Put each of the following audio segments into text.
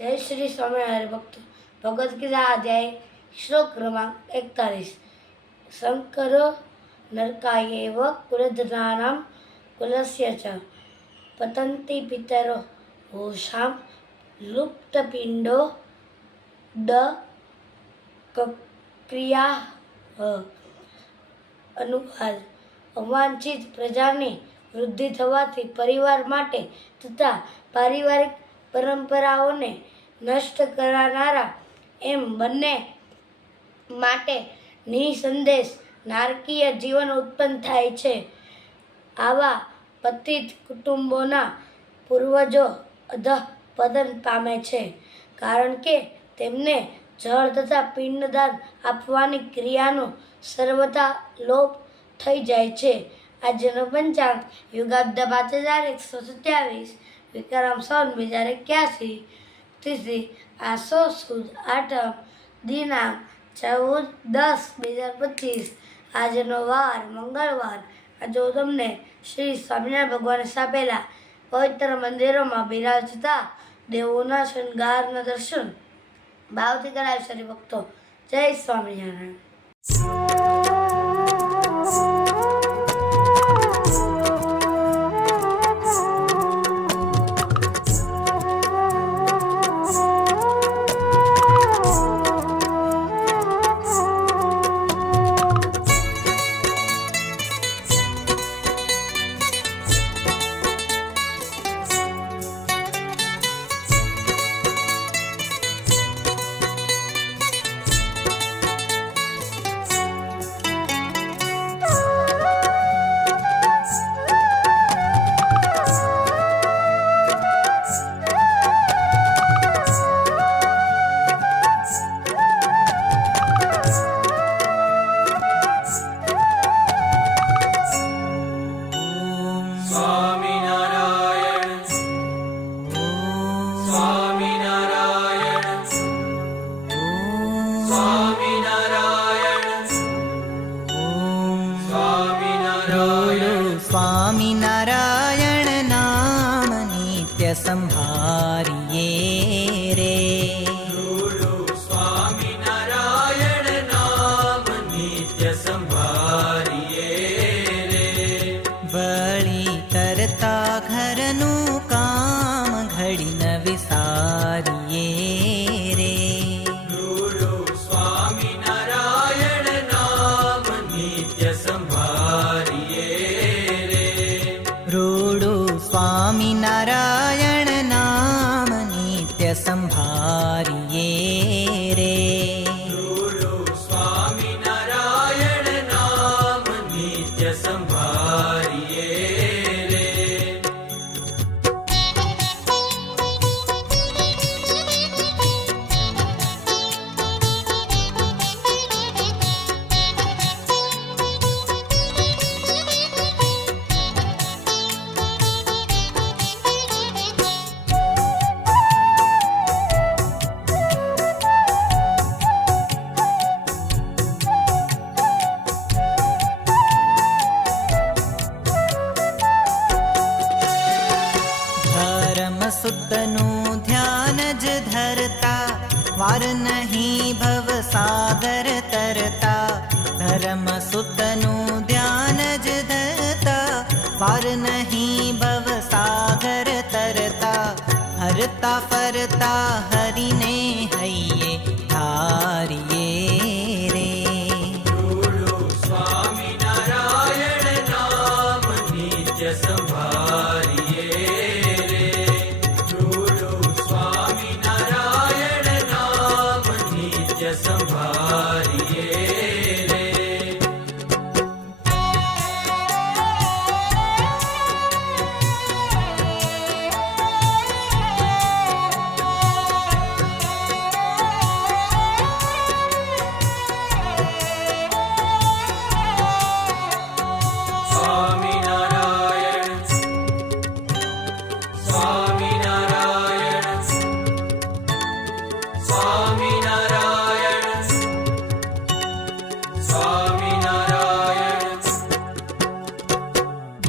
જય શ્રી સ્વામિનારાયણ ભક્ત ભગવદ્ ગીતા અધ્યાય, શ્લોક ક્રમાંક એકતાલીસ. શંકર નરકાયેવ કુલધનાનામ કુલસ્ય ચ. પતંતિ પિતરો હોષામ લુપ્તપિંડો દ ક્રિયા અનુવાદ. અવાંછિત પ્રજાની વૃદ્ધિ થવાથી પરિવાર માટે તથા પારિવારિક પરંપરાઓને નષ્ટ કરનારા એમ બંને માટે નિસંદેશ નારકીય જીવન ઉત્પન્ન થાય છે. આવા પતિત કુટુંબોના પૂર્વજો અધઃ પતન પામે છે, કારણ કે તેમને જળ તથા પિંડદાન આપવાની ક્રિયાનો સર્વથા લોપ થઈ જાય છે. આજનો પંચાંગ યુગાબ્દ પાંચ હજાર એકસો સત્યાવીસ વિક્રમ સન બે હજાર એક્યાસી તિથિ આસો સુદ આઠમ દિનાંક ચૌદ દસ બે હજાર પચીસ. આજનો વાર મંગળવાર. આજે હું તમને શ્રી સ્વામિનારાયણ ભગવાન સ્થાપેલા પવિત્ર મંદિરોમાં બિરાજતા દેવોના શૃંગારના દર્શન ભાવથી કરાવી શ્રી ભક્તો જય સ્વામિનારાયણ. ಹೇಳಿನ ವಿಸಾರಿಯೇ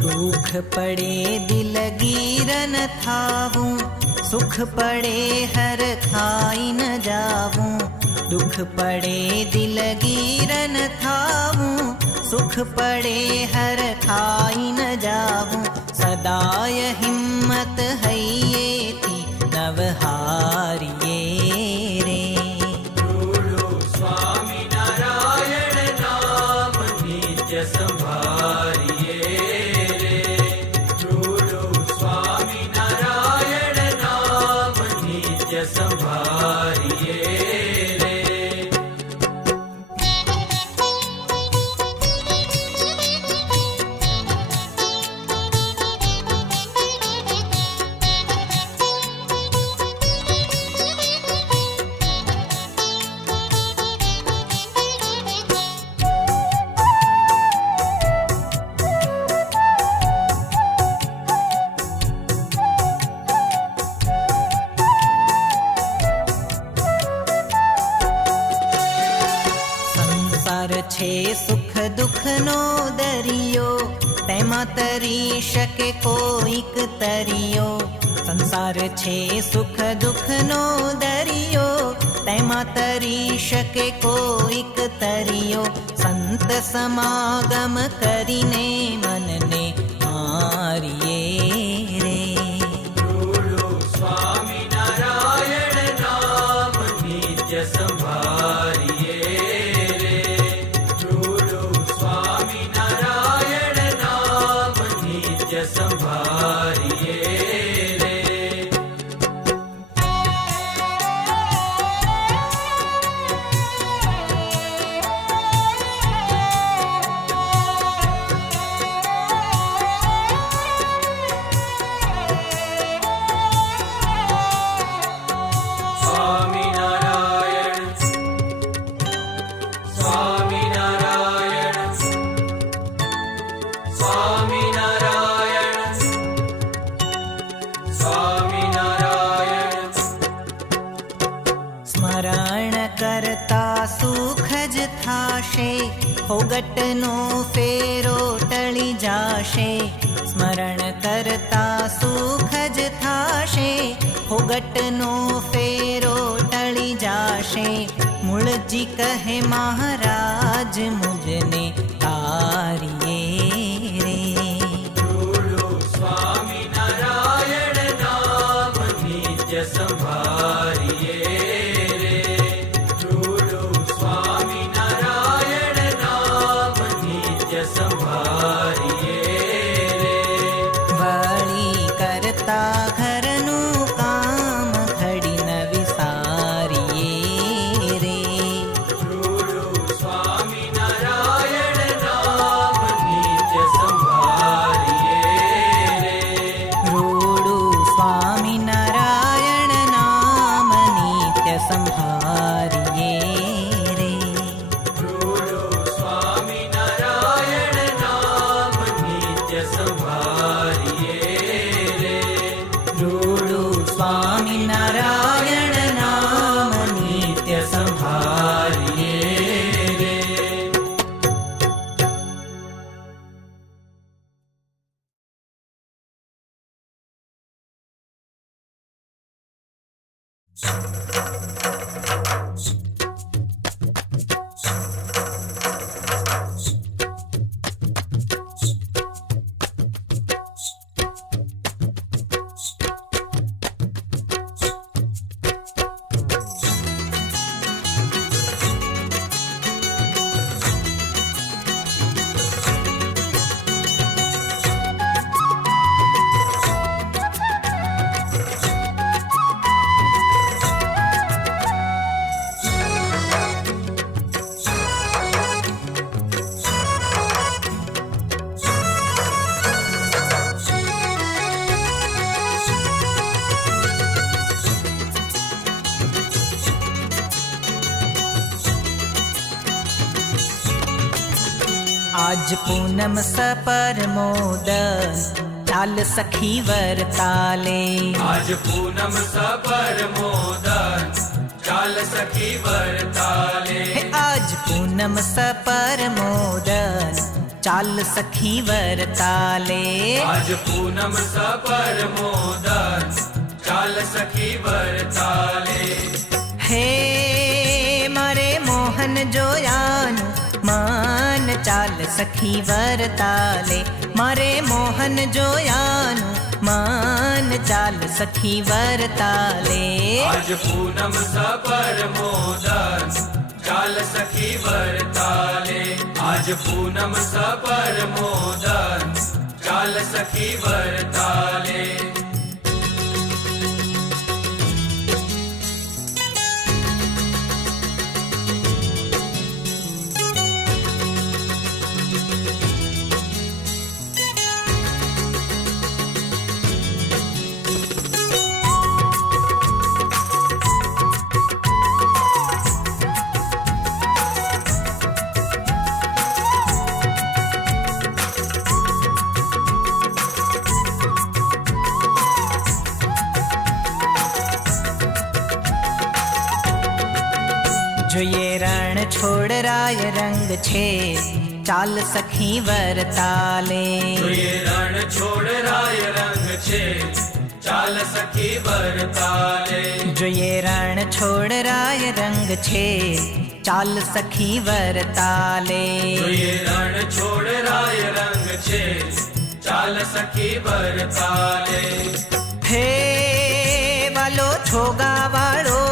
दुख पड़े दिल गिरन पड़े हर खाई न जावू। दुख पड़े दिल गिरन था सुख पड़े हर खाई न जावू। सदाय हिम्मत है ये थी नवहारी દુઃખનો દરિયો, તેમાં તરી શકે કોઈક તરિયો. સંસાર છે સુખ દુઃખનો દરિયો, તેમાં તરી શકે કોઈક તરિયો. સંત સમાગમ કરીને મનને મારીએ રે. સ્વામી નારાયણ નામ સંભાળીએ હોગટનો ફેરો ટળી જાશે, સ્મરણ કરતા સુખ જ થાશે. ફોગટનો ફેરો ટળી જાશે, મૂળજી કહે મહારાજ મુજને Música पूनम स पर मोद ताल सखी वर ताले। आज पूनम सपर परमोद चाल सखी वर ताले। आज पूनम स पर मोद चाल सखी वर ताले। आज पूनम सा पर मोद चाल सखी वर ताले। हे मारे मोहन जो यान चाल सखी वर ताले। मारे मोहन जो यानू, मान चाल सखी वर ताले। आज पूनम सबर मोदन, चाल सखी वर ताले। आज पूनम सबर मोदन, चाल सखी वर ताले। રણ છોડ રાય રંગ છે ચાલ સખી વરતાલે રણ છોડરાય રંગ છે ચાલ સખી વરતાલે જોઈએ રણ છોડરાય રંગ છે ચાલ સખી વરતાલે રણ છોડરાય રંગ છે ચાલ સખી વરતાલે હે વાલો છોગા વાળો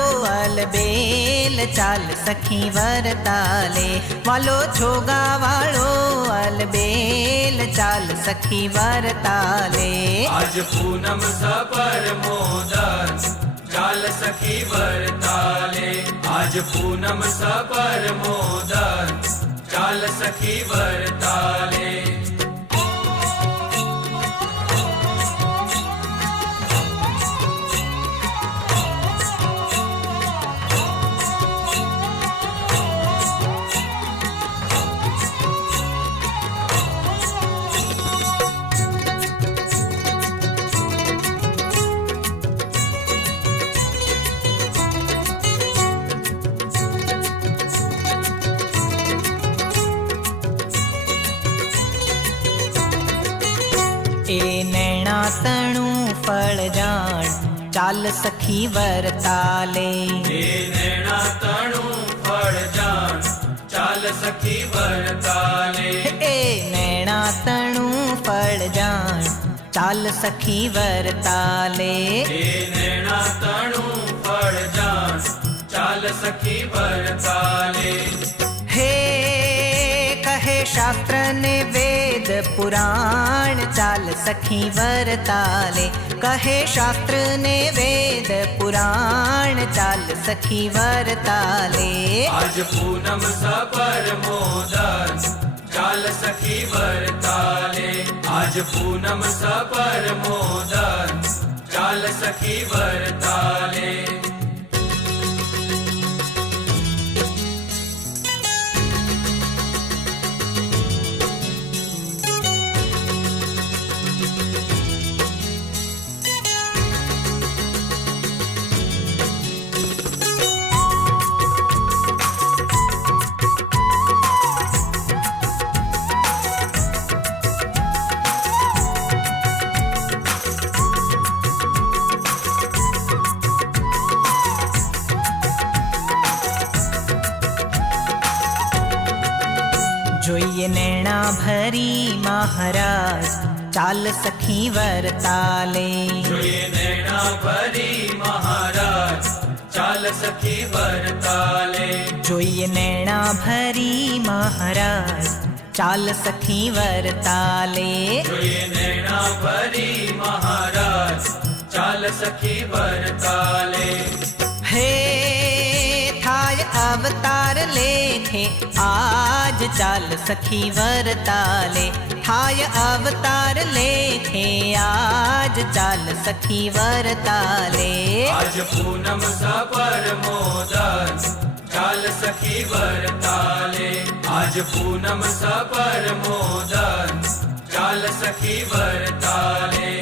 અલબેલ ચાલ સખી વરતાલે વાલો છોગા વાળો અલબેલ ચાલ સખી વરતાલે આજ પૂનમ સપર મોદન ચાલ સખી વરતાલે આજ પૂનમ સપર મોદન ચાલ સખી વરતાલે ચાલ સખી વરતાલે હે નૈણા તણું ફળ જાણ ચાલ સખી વરતાલે એ નૈણા તણું ફળ જાણ ચાલ સખી વરતાલે હે નૈણા તણું ફળ જાણ ચાલ સખી વરતાલે હે કહે શાસ્ત્ર ને વેદ પુરાણ ચાલ कहे शास्त्र ने वेद पुराण चाल सखी वरताले। आज पूनम सबर मोदन, चाल सखी वरताले। आज पूनम सबर मोदन, चाल सखी वरताले। महाराज, चाल सखी वरताले। परी महाराज चाल सखी वरताले जोइए नैना भरी महाराज, चाल सखी वरताले। नैना भरी महाराज चाल सखी वरताले हे थाय अवतार ले थे आज चाल सखी वरताले। हाय अवतार लेखे, आज चाल सखी वरताले आज पूनम सपर मोदन, चाल सखी वरताले आज पूनम सपर मोदन, चाल सखी वरताले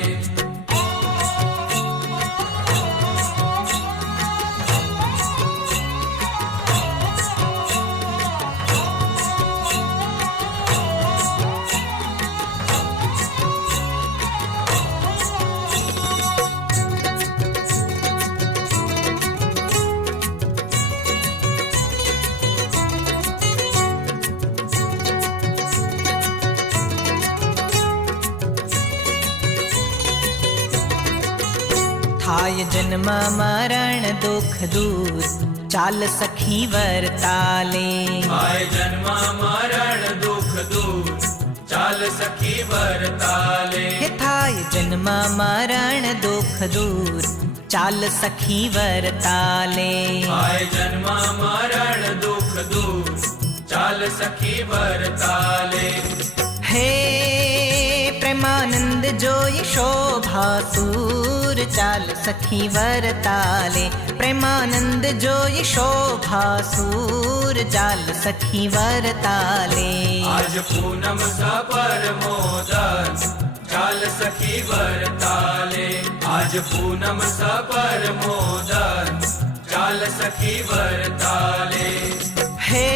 જન્મ મરણ દુઃખ દૂર. ચાલ સખી વરતાલે. આય જન્મ મરણ દુઃખ દૂર. ચાલ સખી વરતાલે. હે થાય જન્મ મરણ દુઃખ દૂર. ચાલ સખી વરતાલે. જન્મ મરણ દુઃખ દૂર. ચાલ સખી વરતાલે. હે नंद जोई शोभा सूर चाल सखी वर ताले। प्रेमानंद जोई शोभा सूर चाल सखी वर ताले। आज पूनम सा परमोदस चाल सखी वर ताले। आज पूनम सा परमोदस चाल सखी वर ताले। हे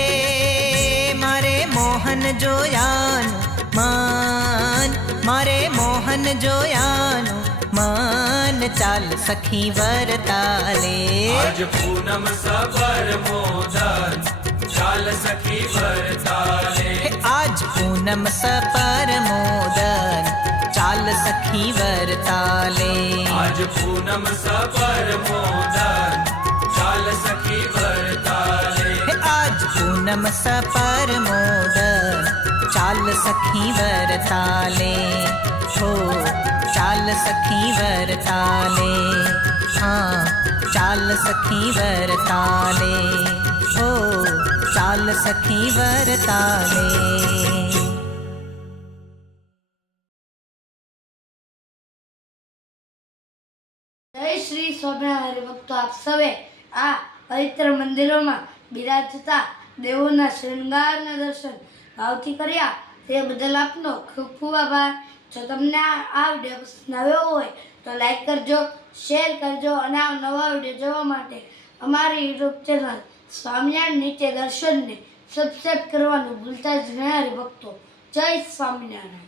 मारे मोहन जोयान मान मारे मोहन जोयानो मान चाल सखी वरताले। आज पूनम सबर मोदन चाल सखी वरताले। आज पूनम सपर मोदन चाल सखी वरताले। आज पूनम सपर मोदन चाल सखी वरताले। आज पूनम सपर मोदन ચાલ સખી વરતાલે હો ચાલ સખી વરતાલે હા ચાલ સખી વરતાલે હો ચાલ સખી વરતાલે જય શ્રી સ્વામિનારાયણ ભક્તો આપ સૌએ આ પવિત્ર મંદિરોમાં બિરાજતા દેવોના શૃંગારના દર્શન ભાવથી કર્યા તે બદલ આપનો ખૂબ ખૂબ આભાર. જો તમને આ વીડિયો પસંદ હોય તો લાઈક કરજો, શેર કરજો અને આ નવા વીડિયો જોવા માટે અમારી યુટ્યુબ ચેનલ સ્વામિનારાયણ નીચે દર્શનને સબસ્ક્રાઈબ કરવાનું ભૂલતા જ નહીં ભક્તો જય સ્વામિનારાયણ.